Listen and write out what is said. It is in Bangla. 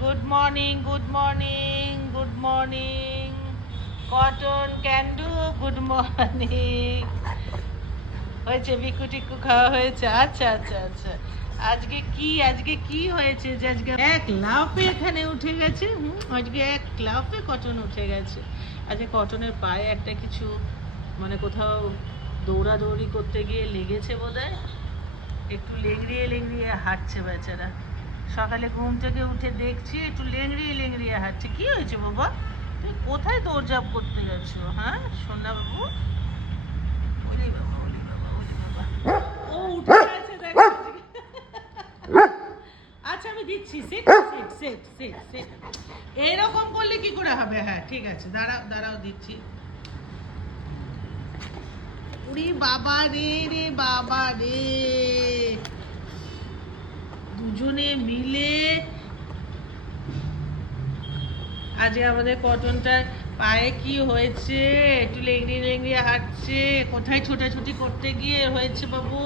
Good morning, good morning, good morning. Cotton candy, good morning. হয়েছে, বিকু টিকু খাওয়া হয়েছে? আচ্ছা আচ্ছা আচ্ছা। আজকে কি হয়েছে যে আজকে এক লাফে এখানে উঠে গেছে? আজকে এক লাফে কটন উঠে গেছে। আজকে কটনের পায়ে একটা কিছু মানে কোথাও দৌড়াদৌড়ি করতে গিয়ে লেগেছে বোধহয়, একটু লেংড়িয়ে লেংড়িয়ে হাঁটছে বেচারা। সকালে ঘুম থেকে উঠে দেখছি একটু লেংড়িয়ে লেংড়িয়ে হাঁটছে। কি হয়েছে বাবা? তুমি কোথায় দৌড়ঝাঁপ করতে গেছো? হ্যাঁ সোনা বাবু? ওলি বাবা, ওলি বাবা, ওলি বাবা। ও উঠে গেছে দেখো আজকে। আচ্ছা আমি দিচ্ছি, seat seat seat seat seat. এরকম করলে কি করে হবে? হ্যাঁ ঠিক আছে, দাঁড়াও দাঁড়াও, দিচ্ছি। উরি বাবা রে, রে বাবা রে, দুজনে মিলে আজকে আমাদের কটনটার পায়ে কি হয়েছে? একটু লেংড়িয়ে লেংড়িয়ে হাঁটছে, কোথায় ছোটাছুটি করতে গিয়ে হয়েছে বাবু?